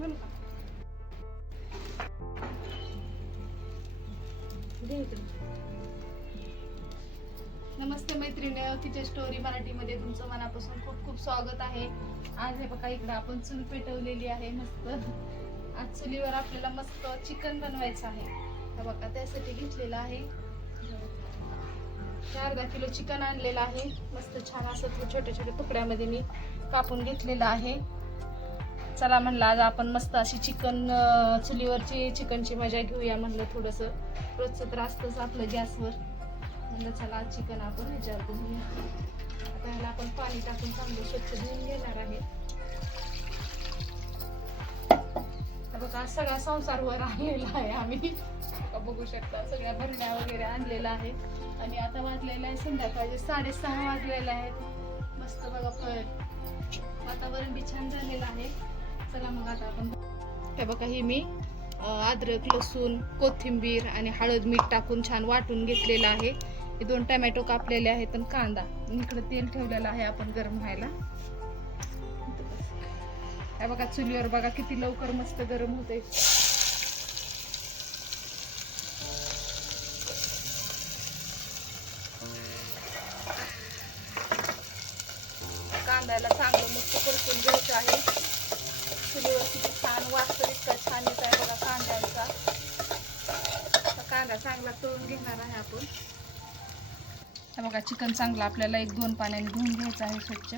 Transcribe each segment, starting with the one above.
नमस्ते मैत्रिणी kitchen story मराठीमध्ये तुमचं मनापासून खूप खूप स्वागत आहे. आज हे बघा इकडे आपण चूल पेटवलेली आहे मस्त. आज चुलीवर आपल्याला मस्त चिकन बनवायचं आहे. बघा त्यासाठी घेतलेलं आहे. चार अर्धा किलो चिकन आणलेलं आहे. मस्त छान असं छोट्या छोट्या तुकड्यामध्ये मी कापून घेतलेलं आहे. चला म्हणलं आज आपण मस्त अशी चिकन चुलीवरची चिकनची मजा घेऊया म्हणलं थोडंसं. रोजचं तर असतंच आपलं गॅसवर. म्हणलं चला आज चिकन आपण विचार करूया आता ह्याला आपण पाणी टाकून चांगलं स्वच्छ धुवून घेणार आहे. बघा सगळा संसारवर आणलेला आहे आम्ही. बघू शकता सगळ्या भरण्या वगैरे आणलेला आहे आणि आता वाजलेलं आहे संध्याकाळचे साडेसहा वाजलेला आहेत. मस्त बघा वातावरण बी छान झालेलं आहे. चला मग आता आपण हे बघा हे मी अद्रक लसूण कोथिंबीर आणि हळद मीठ टाकून छान वाटून घेतलेलं आहे. हे दोन टमॅटो कापलेले आहेत आणि कांदा. इकडं तेल ठेवलेलं आहे आपण गरम व्हायला. हे बघा चुलीवर बघा किती लवकर मस्त गरम होते कांद्याला चांगलं मस्त परतून घ्यायचं आहे. चुलीवर किती छान वाटतो इतका छान येत आहे बघा कांद्यांचा कांदा चांगला तळून घेणार आहे आपण बघा चिकन चांगलं आपल्याला एक दोन पाण्याने धुवून घ्यायचं आहे स्वच्छ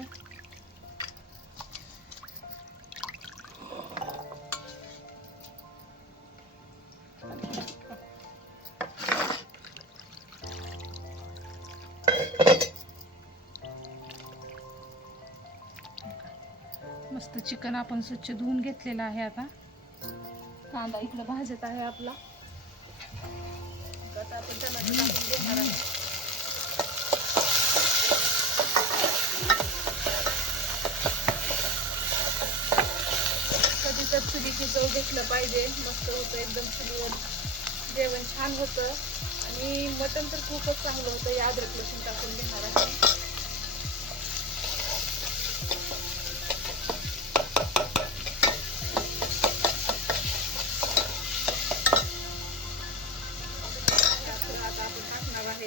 मस्त चिकन आपण स्वच्छ धुवून घेतलेलं आहे आता. कांदा इकडं भाजत आहे आपला. आता आपण टमाटर टाकून घेणार आहे. कधी तर चुलीची चव घेतलं पाहिजे. मस्त होतं एकदम चुलीवर जेवण छान होतं. आणि मटण तर खूपच चांगलं होतं. या अद्रक लसूण टाकून घेणार आहे.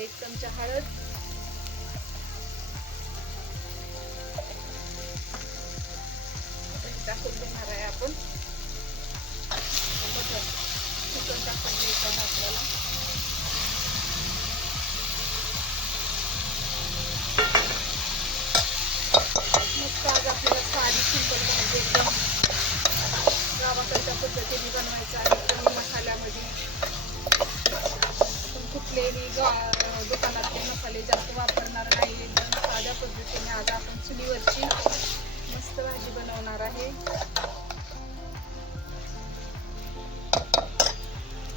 एक चमचा हळद होणार आहे.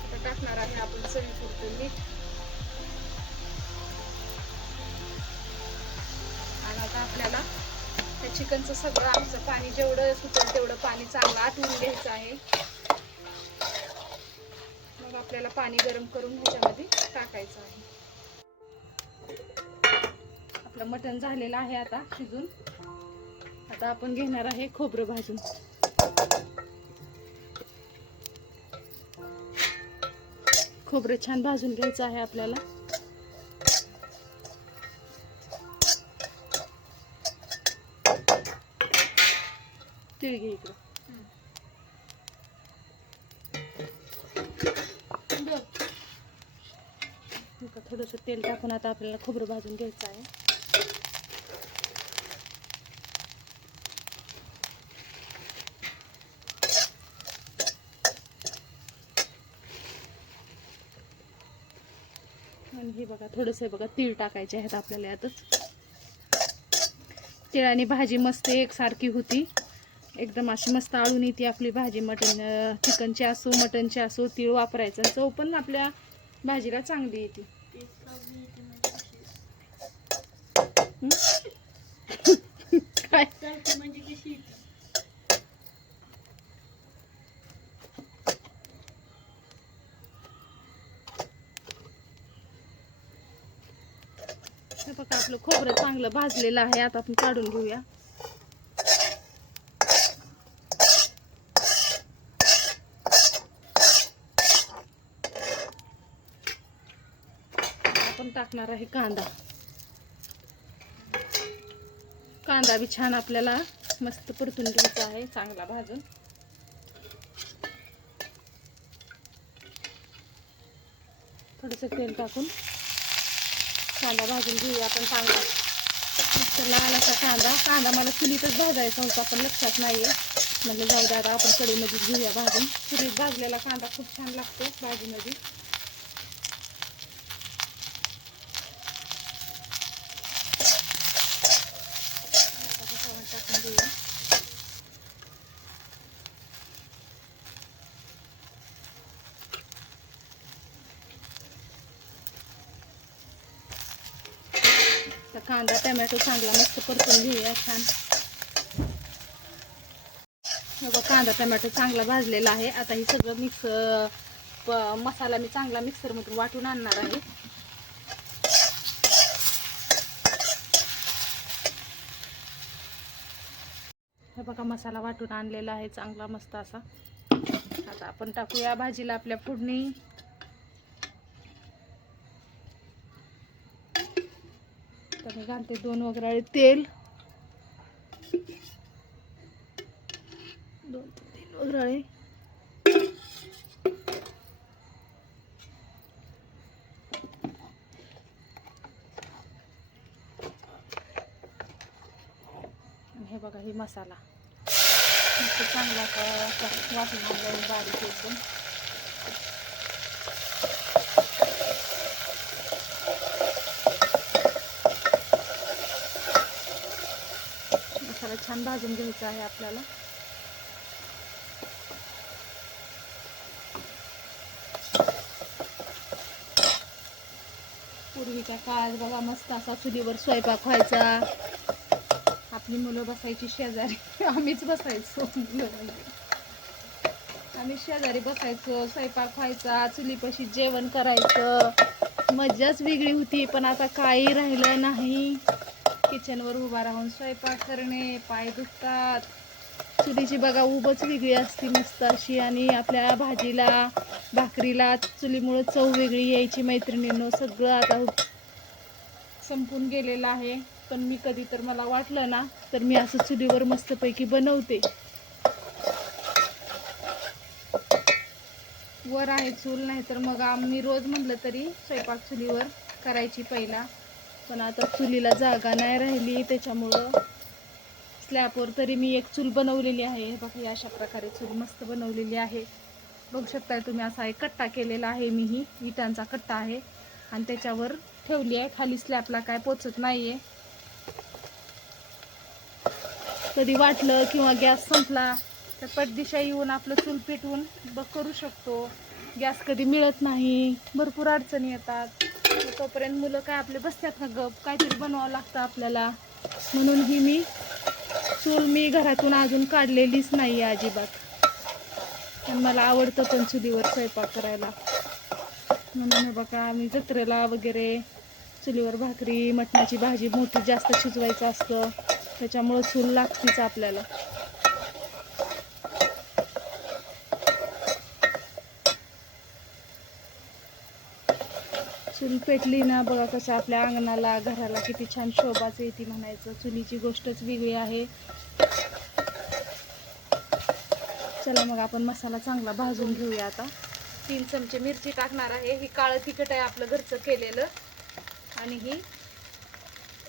आता टाकणार आहे आपण चवीपुरतं मीठ आणि आता आपल्याला त्या चिकनचं सगळं आमचं पाणी जेवढं सुटेल तेवढं पाणी चांगलं आटवून घ्यायचं आहे. मग आपल्याला पाणी गरम करून ह्याच्यामध्ये टाकायचं आहे. आपलं मटण झालेलं आहे आता शिजून. आता आपण घेणार आहे खोबरं भाजून. खोबरं छान भाजून घ्यायचं आहे आपल्याला. तीळ घे इकडं. थोडंसं तेल टाकून आता आपल्याला खोबरं भाजून घ्यायचं आहे. हे बघा थोडंसं हे बघा तीळ टाकायचे आहेत आपल्याला यातच. तिळाने भाजी मस्त एकसारखी होती. एकदम अशी मस्त आळून येते आपली भाजी. मटण अं, चिकनची असो मटणची असो तीळ वापरायचं. चव पण आपल्या भाजीला चांगली येते? काय? हे आपलं खोबरं चांगलं भाजलेलं आहे आता आपण काढून घेऊया. आपण टाकणार आहे कांदा. कांदा बी छान आपल्याला मस्त परतून घ्यायचा आहे चांगला भाजून. थोडंसं तेल टाकून. कांदा भाजून घेऊया आपण चांगला. मिक्सरला आला कांदा. कांदा मला चुलीतच भाजायचा होता पण लक्षात नाही आहे जाऊ द्या आपण कडीमध्ये घेऊया भाजून. चुलीत भाजलेला कांदा खूप छान लागतो भाजीमध्ये टाकून घेऊया तर कांदा टमॅटो चांगला मस्त परतून घेऊया छान. बघा कांदा टमॅटो चांगला भाजलेला आहे. आता हे सगळं मिक्स प- मसाला मी चांगला मिक्सरमधून वाटून आणणार आहे. हे बघा मसाला वाटून आणलेला आहे चांगला मस्त असा. आता आपण टाकूया भाजीला आपल्या फोडणी तर मी घालते दोन वगैरे तेल. दोन तीन वगैरे. हे बघा हे मसाला. चांगला वाटून बारीक एकदम मसाला छान भाजून घ्यायचं आहे आपल्याला. पूर्वीच्या काळात बघा मस्त असा चुलीवर स्वयंपाक व्हायचा. आपली मुलं बसायची शेजारी. आम्हीच बसायचो म्हणजे. आम्ही शेजारी बसायचो स्वयंपाक व्हायचा चुलीपाशी जेवण करायचं. मज्जाच वेगळी होती पण आता काही राहिलं नाही. किचनवर उभा राहून स्वयंपाक करणे पाय दुखतात. चुलीची बघा उभच वेगळी असते मस्त अशी आणि आपल्या भाजीला भाकरीला चुलीमुळं चव वेगळी यायची मैत्रिणींनो सगळं आता संपून गेलेलं आहे. पण मी कधी तर मला वाटलं ना तर मी असं चुलीवर मस्तपैकी बनवते. वर आहे चूल नाही तर मग आम्ही रोज म्हटलं तरी स्वयंपाक चुलीवर करायची पहिला. पण आता चुलीला जागा नाही राहिली त्याच्यामुळं स्लॅबवर तरी मी एक चूल बनवलेली आहे. बघा या अशा प्रकारे चूल मस्त बनवलेली आहे. बघू शकताय तुम्ही असा एक कट्टा केलेला आहे मी ही विटांचा कट्टा आहे. आणि त्याच्यावर ठेवली आहे खाली स्लॅबला काय पोचत नाहीये. कधी वाटलं किंवा गॅस संपला तर पटदिशा येऊन आपलं चूल पेटवून बघ करू शकतो. गॅस कधी मिळत नाही भरपूर अडचणी येतात. म्हणजे तोपर्यंत मुलं काय आपले बसतात ना गप काहीतरी बनवावं लागतं आपल्याला. म्हणून ही मी चूल मी घरातून अजून काढलेलीच नाही आहे अजिबात. पण मला आवडतं पण चुलीवर स्वयंपाक करायला. म्हणून बघा आम्ही जत्रेला वगैरे चुलीवर भाकरी मटणाची भाजी मोठी जास्त शिजवायचं असतं. त्याच्यामुळं चूल लागतीच आपल्याला. चूल पेटली ना बघा कसं आपल्या अंगणाला घराला किती छान शोभाच येते म्हणायचं. चुलीची गोष्टच वेगळी आहे. चला मग आपण मसाला चांगला भाजून घेऊया आता. तीन चमचे मिरची टाकणार आहे. ही काळं तिखट आहे आपलं घरचं केलेलं. आणि ही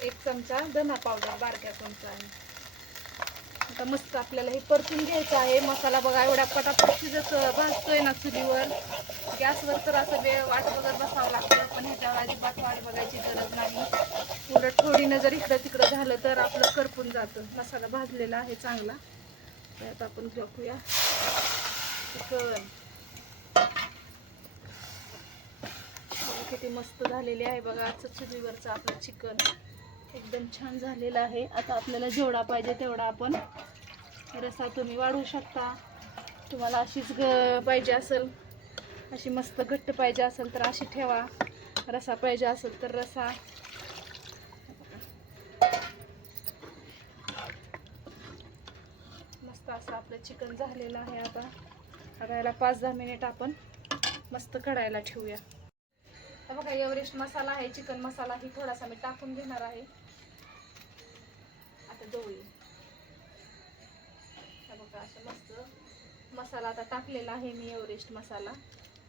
एक चमचा धना पावडर बारक्या चमचा आहे आता मस्त आपल्याला हे परतून घ्यायचं आहे. मसाला बघा एवढ्या पटापट शिजत भाजतोय ना चुलीवर. गॅसवर तर असं वेळ वाट बघत बसावं लागतं पण ह्याच्यावर अजिबात वाट बघायची गरज नाही. उलट थोडीनं जर इकडं तिकडं झालं तर आपलं करपून जातं. मसाला भाजलेला आहे चांगला. आता आपण टाकूया. चिकन किती मस्त झालेले आहे बघा आजचं चुलीवरचं आपलं चिकन. एकदम छान झालेलं आहे. आता आपल्याला जेवढा पाहिजे तेवढा आपण रसा तुम्ही वाढवू शकता. तुम्हाला अशीच ग पाहिजे असेल अशी मस्त घट्ट पाहिजे असेल तर अशी ठेवा. रसा पाहिजे असेल तर रसा. मस्त असं आपलं चिकन झालेलं आहे आता. आता याला पाच दहा मिनिट आपण मस्त कढायला ठेवूया. बघा एव्हरेस्ट मसाला आहे चिकन मसाला ही थोडासा मी टाकून घेणार आहे. आता जवळ बघा असं मस्त मसाला आता टाकलेला आहे मी एव्हरेस्ट मसाला.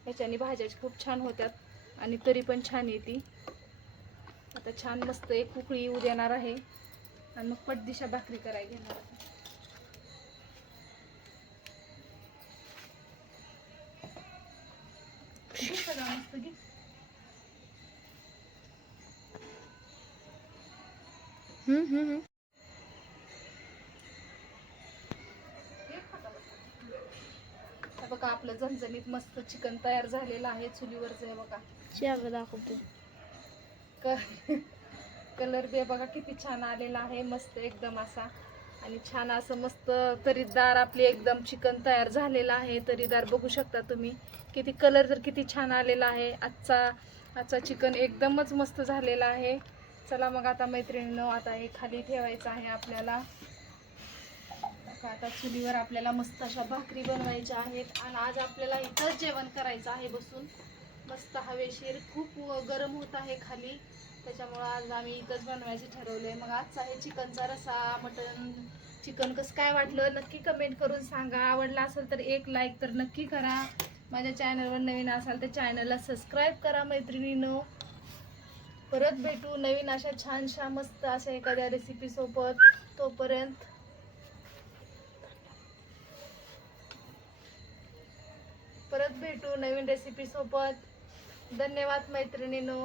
ह्याच्याने भाज्या खूप छान होत्यात आणि तरी पण छान येते. आता छान मस्त एक उकळी येऊ देणार आहे. आणि मग पटदिशा भाकरी करायला घेणार आहे. मस्त घे. हम्म, हम्म, हम्म. हे फटाफट. हे बघा आपलं झणझणीत मस्त चिकन तयार झालेलं आहे चुलीवरचं हे बघा. शेंगा दाखवतो. कलर बी बघा किती छान आलेला आहे मस्त एकदम असा. आणि छान असं मस्त तरीदार आपले एकदम चिकन तयार झालेलं आहे. तरीदार बघू शकता तुम्ही. किती कलर तर किती छान आलेला आहे. आजचा आजचा चिकन एकदमच मस्त झालेला आहे. चला मग आता मैत्रिणीनं आता हे खाली ठेवायचं आहे आपल्याला. बघा, आता चुलीवर आपल्याला मस्त अशा भाकरी बनवायच्या आहेत आणि आज आपल्याला इथंच जेवण करायचं आहे बसून. मस्त हवेशीर खूप गरम होत आहे खाली. त्याच्यामुळं आज आम्ही इथंच बनवायचं ठरवलंय. मग आजचा आहे चिकनचा रसा मटन चिकन कसं काय वाटलं नक्की कमेंट करून सांगा. आवडला असेल तर एक लाईक तर नक्की करा. माझ्या चॅनलवर नवीन असाल तर चॅनलला सबस्क्राईब करा मैत्रिणीनं. परत भेटू नवीन अशा छानशा मस्त अशा एखाद्या रेसिपीसोबत तोपर्यंत परत भेटू नवीन रेसिपी सोबत. धन्यवाद मैत्रिणीनो.